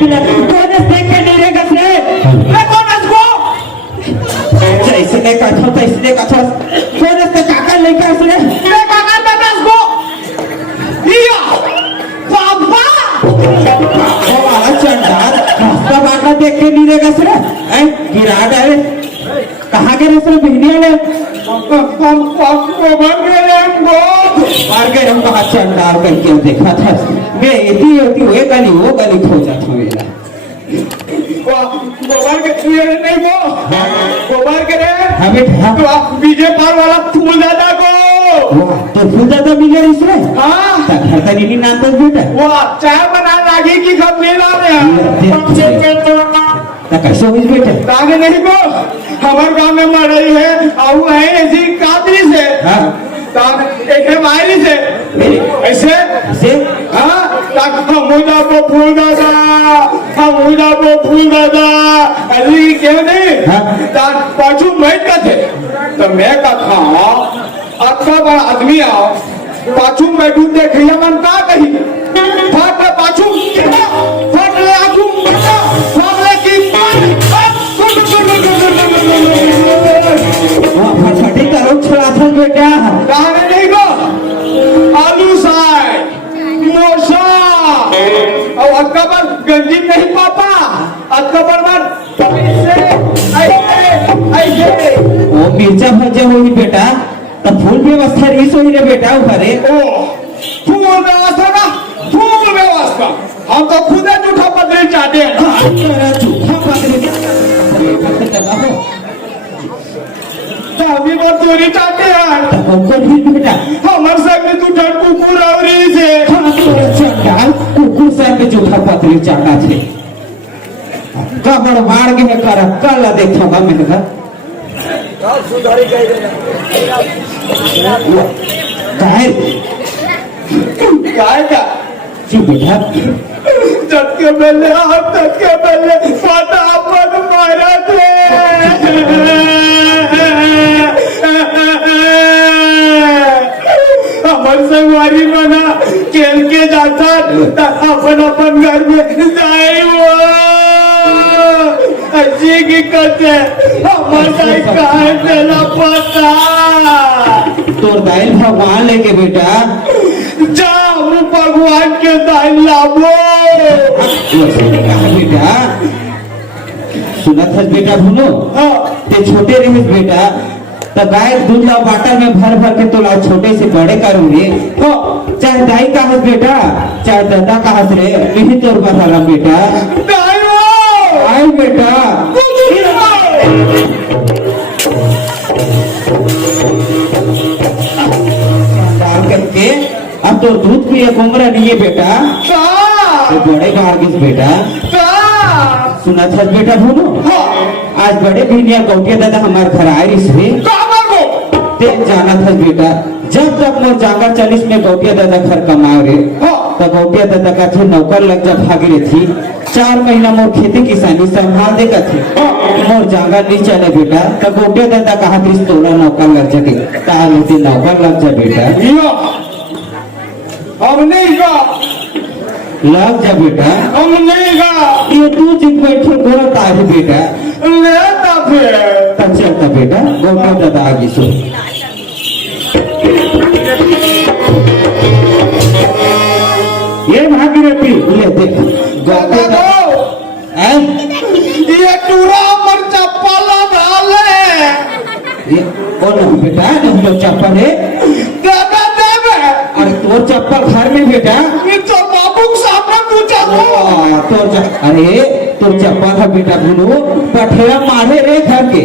बिना बोनस देख के नहीं रहेगा से मैं बोनस को जैसे ने कथा तैसे ने कथा बोनस का काका लेके आ सुने मैं काका बोनस को लिया बाबा वो वाला चंडाल रास्ता बाटा देख के नहीं रहेगा सुने हैं गिरा डाले कहाँ के रसों बहनिया ने मार के हम कहा चंडाल करके देखा था मैं इतनी होती वो गली खोजा था मेरा गोबर के छुए नहीं वो गोबर के रे हमें तो आप बीजे पार वाला फूल दादा को तो फूल दादा मिले इसमें हाँ खाता नहीं नाम तो बेटा वो चाय बना लागी की कब ले ला रहे हैं कैसे हुई बेटा लागे नहीं को हमारे गांव में मर रही है और वो है ऐसी कातरी से हाँ एक है मायरी से ऐसे से हाँ मुझा को फूल दादा ऐसी क्यों नहीं हाँ पाछू बैठ का थे तो मैं का था आपका बड़ा आदमी आओ पाछू बैठू देखिए मन का कही फट पाछू फट ले आगू फट ले की फटे करो छड़ा था बेटा कहाँ नहीं गो आलू साय मोशा और अक्कबर गंजी नहीं पापा अक्कबर मन ऐसे वो मिर्चा भजा हुई बेटा तब फूल व्यवस्था रीस हुई रे बेटा ऊपर ओ फूल व्यवस्था ना फूल व्यवस्था हम तो खुद जूठा पतली चाहते हैं झूठा पकड़े तो अभी वो चोरी चाहते हैं कौन ही बेटा हमारे संग में तू ठंड कुकुर और से चंडाल कुकुर से के झूठा पतली चाटा थे कबड़ मार के कर कल देखा मैं का काय का जी बेटा जब के पहले फटाफट मारा थे हमारे संगवारी बना खेल के जाता अपन घर में जाए वो अच्छी की करते हमारे कहा चला पता तोर दाइल भगवान लेके बेटा जाओ भगवान के दाइल लाभो कहा बेटा सुना था बेटा भूलो ते छोटे रहे बेटा तो गाय दूध लाओ बाटा में भर भर के तो लाओ छोटे से बड़े करूंगे तो चाहे दाई कहा बेटा चाहे दादा कहा से यही तोर बता रहा बेटा आई बेटा डाल करके अब तो दूध की एक उम्र नहीं है बेटा तो बड़े भाग्य बेटा सुना था बेटा भूलो आज बड़े भीनिया गौटिया दादा हमारे घर आए से ते जाना था बेटा जब तक मोर जागा 40 में गौटिया दादा घर कमा रे तो गौटिया दादा का थे नौकर लग जा भाग रही थी 4 महीना मोर खेती किसानी संभाल दे का थे मोर जागा नहीं चले बेटा तो गौटिया दादा कहा कि तोरा नौकर लग जाके तार नौकर लग जा बेटा हम नहीं गा लग जा बेटा हम नहीं गा ये तू जिग बैठे गोरा तारी बेटा लेता फिर चलता बेटा गौटिया दादा आगे सो ये भागीरथी ले देख दादा दो ये टूरा मर चप्पल डाले ये कौन है बेटा जो चप्पल है दादा देवे अरे तोर चप्पल घर में बेटा ये तो बाबू के सामने पूछा तो अरे तोर चप्पल है बेटा बोलो पठेरा मारे रे घर के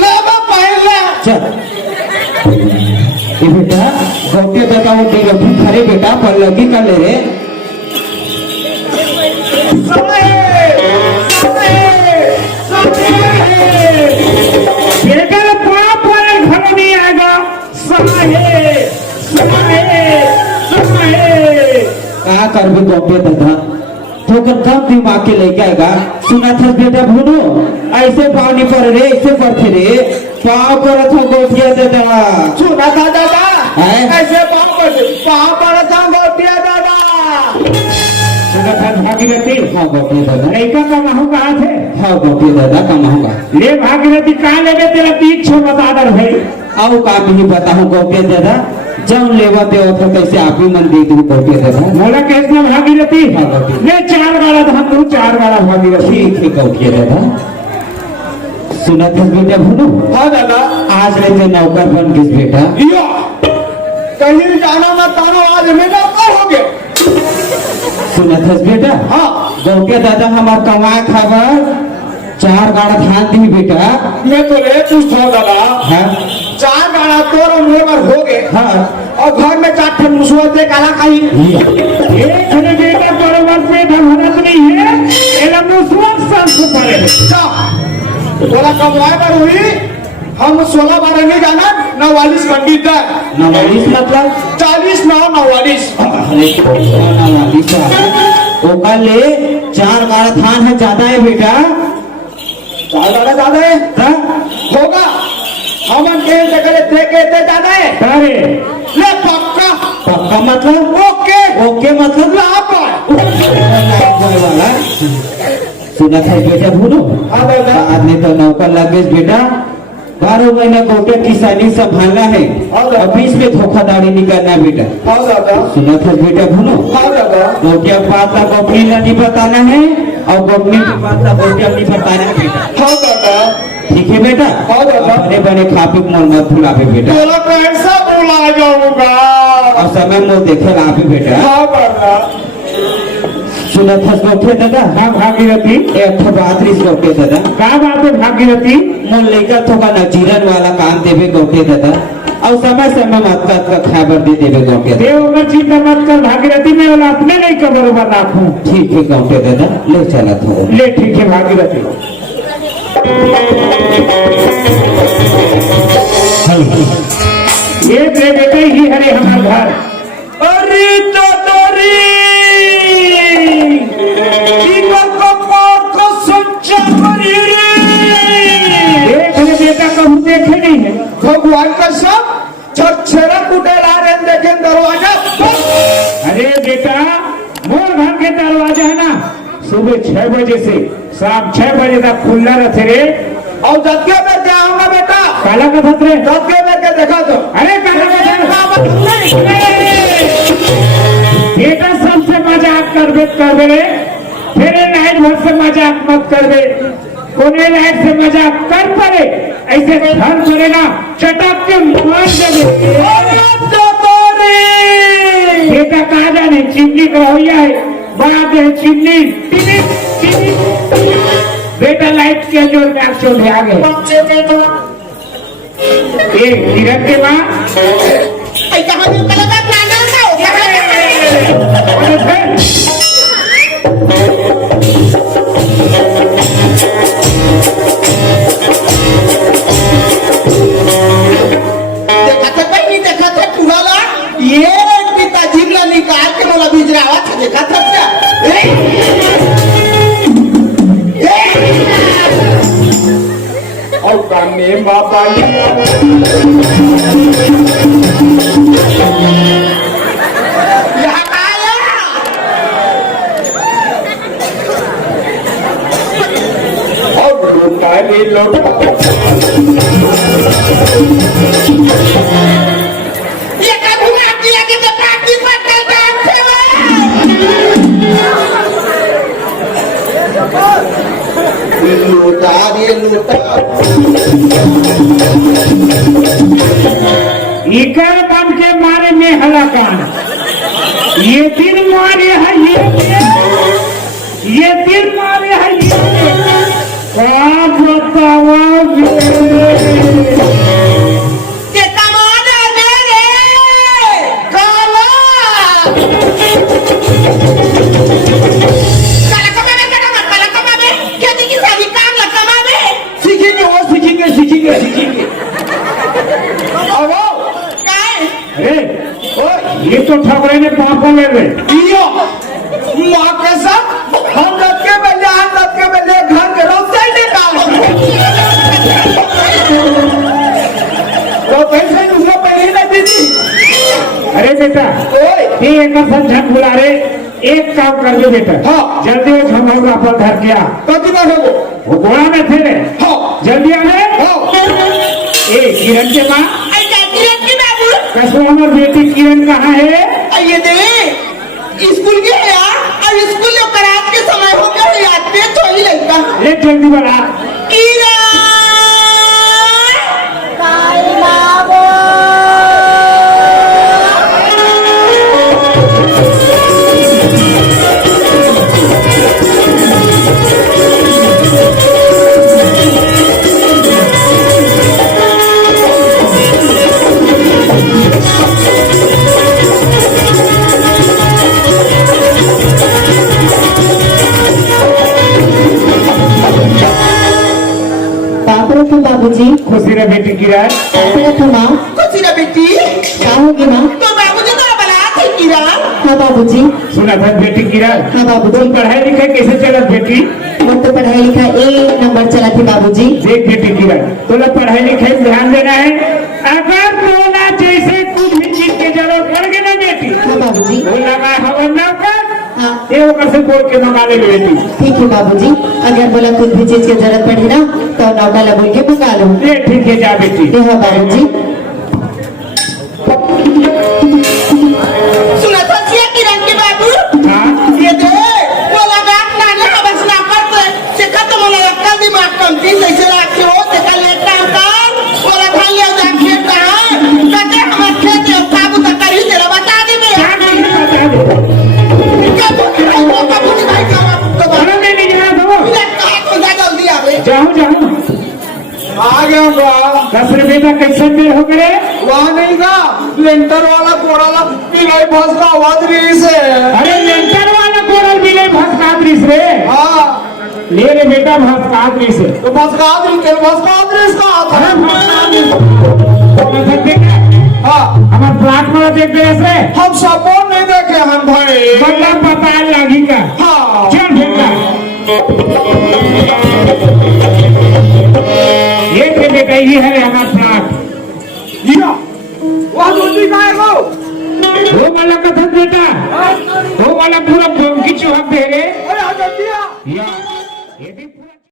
ले पहले चल ये बेटा गौटिया दादा वो डेगफी खरे बेटा पर लगी कर ले रे घर नहीं आएगा कहा कर भी गौटिया दादा तो कब दिमाग के लेके आएगा सुना था बेटा भूनो ऐसे पाँव नहीं पड़ रे ऐसे पड़ते रे पाँव पर था गौटिया दादा सुना था दादा हैं? ऐसे पाँव पड़ा था गौटिया दादा सुना था भागीरथी हाँ गोपी दादा लड़का का महू कहाँ थे हाँ गोपी दादा कमाऊंगा ले भागीरथी कहाँ ले गए तेरा तीन छो बता दर भाई आओ का भी बताऊं गोपी दादा जब लेवा दे तो कैसे आप ही मन दे दूं गोपी दादा बोला कैसे भागीरथी हाँ, भागीरथी। ले 4 गाड़ा धाम दू 4 गाड़ा भागीरथी ठीक है गोपी दादा सुना था बेटा भुनो हाँ दादा आज रहते नौकर बन किस बेटा यो कहीं जाना मत तानो आज मैं नौकर हो गया सुना था बेटा हाँ गोपी दादा हमार कमाए खबर 4 गाड़ा धान दी बेटा मैं तो ले पूछता हूँ दादा हाँ 4 गाड़ा तोर और मेरे बार हो गए हाँ और घर में 4 ठन मुसवा दे काला खाई एक खने बेटा बरोबर पे भरत नहीं है एला मुसवा संस पड़े जा बोला कमाए पर हुई हम 16 बार नहीं जाना 49 पंडित है 49 मतलब 40 ना 49 ओका ले 4 गाड़ा धान है ज्यादा है बेटा 4 गाड़ा ज्यादा है हाँ? होगा हम केल जगह देखे थे ज्यादा है अरे ले पक्का पक्का मतलब ओके ओके मतलब लाभ वाला सुना था बेटा भूलो हाँ दादा आदमी तो नौकर लग गए बेटा 12 महीना गोटे किसानी संभालना है और बीच में धोखाधड़ी नहीं करना बेटा हाँ दादा सुना था बेटा भूलो हाँ दादा गोटिया बात का गोपनी नहीं बताना है और गोपनी की बात का गोटिया नहीं बताना है बेटा हाँ दादा ठीक है बेटा हाँ दादा बने बने खापी मोल मत भुलावे बेटा बोला कैसा बुला जाऊंगा और समय मोल देखे लापी बेटा हाँ दादा सुना था गोटे दादा हाँ भागीरथी एक बात रिस गोटे दादा का बात है भागीरथी मोल लेकर थोड़ा नजीरन वाला काम देवे गोटे दादा और समय समय मत का खबर दे देवे गोटे दादा देव में चिंता मत कर भागीरथी में वाला अपने नहीं का बरोबर रखूं ठीक है गोटे दादा ले चला थोड़ा ले ठीक है भागीरथी ये रे बेटा ही हरे हमारा घर अरे दादारी इधर को पार को सच्चा मरी देख ले बेटा कभी देखे नहीं है भगवान का सब छछरा कुटे ला रहे देखे दरवाजा अरे बेटा मोर घर के दरवाजा है ना सुबह 6 बजे से शाम 6 बजे तक खुला रहते रे और जत्के में क्या होगा बेटा काला का रे जत्के में के देखा तो अरे काला का बेटा सबसे मजाक कर दे रे फिर नाइट भर से मजाक मत कर दे कोने नाइट से मजाक कर पड़े ऐसे घर करेगा चटक के मार देवे बेटा कहा जाने चिमनी का होया है बनाते हैं चिमनी बेटा लाइट के जो चल रहे आगे एक किरण के बाद निकाल के मला भिजरावा था देखा था क्या और काने बाबा यहाँ आया और डूबाने लोग ये कभी ना किया कि तो पार्टी पर लूटा रे लूटा इकर बन के मारे में हलाकान ये दिन मारे है ये दिन मारे है क्या बताओगे के कमाने दे रे काला ये तो ठगड़े ने पापा ले ले माँ के साथ हम रथ के बेले घर के रोते ही निकाल तो पैसे दूसरा पहले नहीं दीदी अरे बेटा ओए ये एक समझा बुला रे एक काम कर दो बेटा। हाँ। जल्दी वो झंडा पर घर के आ। कति बार है वो घोड़ा में थे रे। हाँ। जल्दी आ रे। हाँ। ए किरण के माँ किरण की बाबू कसो हमारी बेटी किरण कहाँ है? ये दे स्कूल के है यार और स्कूल जो करात के समय हो गया याद पे छोड़ी लड़का ले जल्दी बढ़ा। किरण बाबूजी खुशी रहे बेटी किरण। माँ खुशी ना बेटी क्या होगी माँ? तो बाबूजी तो बना थे किरण हाँ बाबूजी। सुना था बेटी किरण। हाँ बाबूजी। तुम पढ़ाई लिखाई कैसे चला बेटी? वो तो पढ़ाई लिखाई एक नंबर चला थी बाबूजी। देख बेटी किरण तोला पढ़ाई लिखाई में ध्यान देना है। अगर तोला जैसे कुछ भी चीज की जरूरत पड़ गई ना बेटी हाँ बाबूजी। वो लगा हवन ना कर हाँ ये ऊपर से बोल के मंगा ले बेटी। ठीक है बाबूजी। अगर बोला कुछ भी चीज की जरूरत पड़ी ना तो नौका बोल के मंगा लो। ये ठीक है जा बेटी। हाँ बाबूजी। सुना था किरण के बाबू हाँ ये दे वो लगा नाने का बस ना कर से खत्म होने लगता दिमाग कमती जैसे रखे हो से कल एक काम कर वो लगा ले जा खेत कहां कहते हम खेत है काबू तक कर ही तेरा बता दे मैं क्या नहीं बता दो। काबू भाई का तो बड़ा में नहीं जाना दो। कहां तो जा जल्दी आवे जाओ जाओ। आ गया बा। दस रुपये का कैसे देर हो गए? वहाँ नहीं का लेंटर वाला कोड़ाला पिलाई भस का आवाज रही से। अरे लेंटर वाला कोरल मिले भस्काद्री से। हाँ ले रे बेटा भस्काद्री से। तो भस का आदमी तेल भस का आदमी इसका आता अरे है। भस्काद्री से। हाँ हमारे प्लाट में देख गए से हम सपोर्ट नहीं देखे हम भाई। बंदा पता लगी का। हाँ चल बेटा ये थे बेटा ये है हमारा प्लाट। या वहाँ दूसरी का है वो वाला कथन बेटा वो वाला पूरा की चौहक दे रहे। अरे आ जाती है। या ये भी